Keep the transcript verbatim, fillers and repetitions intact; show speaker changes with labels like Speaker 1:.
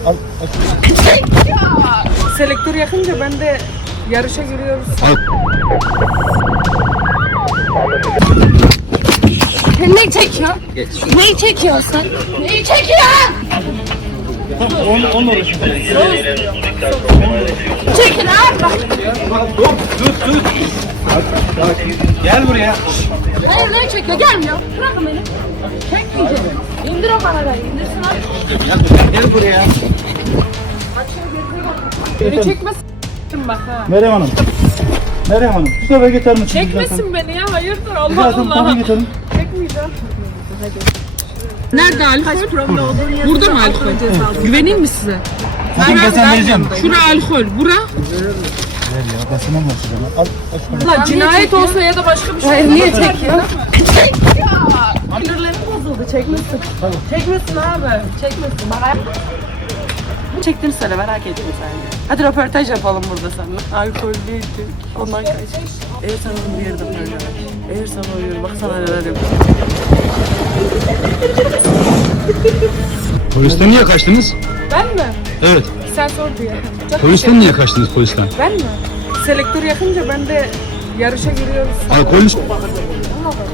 Speaker 1: Al, aç.
Speaker 2: Selektör yakınca ben de yarışa giriyoruz.
Speaker 3: Sen neyi çekiyorsun? Neyi çekiyorsun sen? Neyi çekiyorsun?
Speaker 1: Onu, onunla uğraşın.
Speaker 3: Çekil abi bak.
Speaker 1: Dur, dur, dur. Gel buraya.
Speaker 3: Hayır neyi çekiyor? Gelmiyor. Bırakın beni. Çekmeyeceğim. İndir o kamerayı. İndirsin abi.
Speaker 1: Gel buraya.
Speaker 2: Beni çekmesin bak ha.
Speaker 1: Meryem Hanım. Meryem Hanım, bu sefer geçer misiniz?
Speaker 2: Çekmesin beni ya, hayırdır Allah
Speaker 1: Zaten
Speaker 2: Allah.
Speaker 1: konuyu getirin.
Speaker 2: Çekmeyeceğim.
Speaker 4: Nerede alkol? Burada mı alkol? Güveneyim mi size?
Speaker 1: Bakın ben sana vereceğim.
Speaker 4: Şura alkol, bura.
Speaker 1: Ver ya, ben sana mı açacağım? Al, aç bana.
Speaker 2: Allah cinayet olsa ya da başka bir şey.
Speaker 3: Hayır niye çekiyor?
Speaker 2: Sinirlerim bozuldu, çekmesin. Çekmesin abi, çekmesin. Bak çektiğini söyle, merak etme sen de. Hadi röportaj yapalım burada seninle. Alkollüydük, ondan kaçtık. Eğer sana bir yerden böyle var. Eğer sana uyuyor, bak sana neler yapıyor.
Speaker 5: Polisten niye kaçtınız?
Speaker 2: Ben mi?
Speaker 5: Evet.
Speaker 2: Sen sor diye. Çok
Speaker 5: Polisten
Speaker 2: teşekkür-
Speaker 5: niye kaçtınız polisten?
Speaker 2: Ben mi? Selektör yakınca ben de yarışa giriyoruz.
Speaker 5: Alkol